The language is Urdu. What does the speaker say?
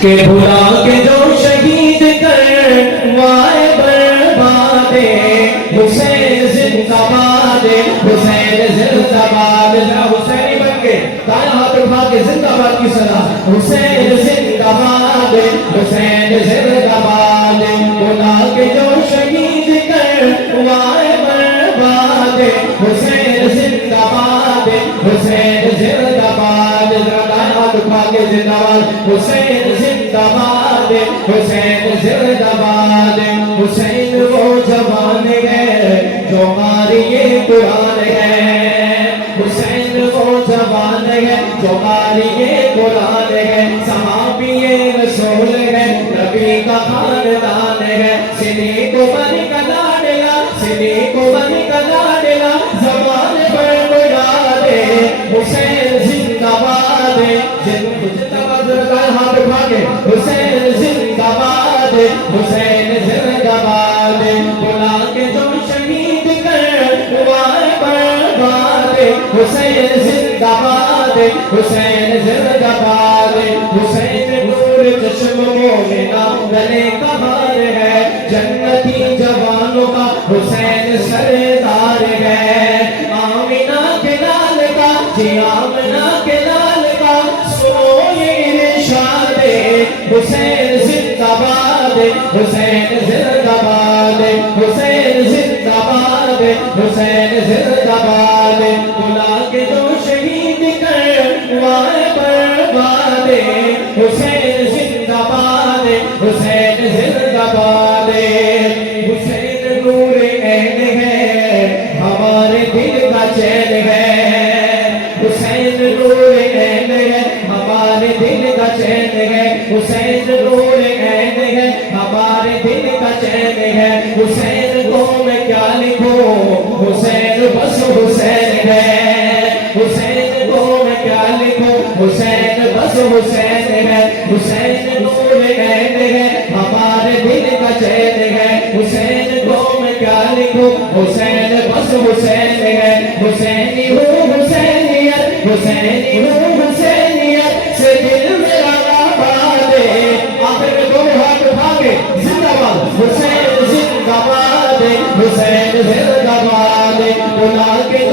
کہ بھلا کے جو شہید کروائے برباد حسین زندہ باد حسین زندہ باد حسین بن کے دائیں ہاتھ اٹھا کے زندہ باد کی صلاح حسین زندہ باد حسین زندہ باد بھلا کے جو شہید کروائے برباد حسین زندہ باد حسین زندہ باد دائیں ہاتھ اٹھا کے زندہ باد حسین زندہ باد حسین زندہ باد حسین وہ جوان ہے جو قاری قرآن ہے حسین وہ جوان ہے جو قاری قرآن ہے صحابی رسول ہے نبی کا خاندان ہے سینے کو بن کا لاڈلا سینے کو بن کا لاڈلا زبان پر بڑھا دے حسین زندہ باد زندہ باد ہاتھ اٹھا کے حسین زندہ باد حسین زندہ باد بلا کے جو شہید کروائے برباد حسین زندہ باد حسین زندہ باد حسین نور چشم مومنہ گلے کا ہار ہے جنتی جوانوں کا حسین سردار ہے آمینہ کے لال کا جی آمینہ کے لال کا سنو یہ ارشاد حسین زندہ باد حسین زندہ باد حسین زندہ باد حسین زندہ باد بلا کے جو شہید کروائے برباد حسین زندہ باد حسین زندہ باد حسین نور عین ہے ہمارے دل کا چین ہے حسین نور عین ہے ہمارے دل کا چین ہے حسین نور عین ہے ہمارے دل کا چین ہے حسین کو میں کیا لکھوں حسین بس حسین ہے حسین کو میں کیا لکھوں حسین بس حسین ہے حسین نور عین ہے ہمارے دل کا چین ہے حسین کو میں کیا لکھوں حسین بس حسین ہے حسینی ہوں حسینیت حسینی ہوں حسینیت سے دل میرا آباد آخر میں دونوں ہاتھ اٹھا کے زندہ باد حسین زندہ باد حسین زندہ باد بلا کے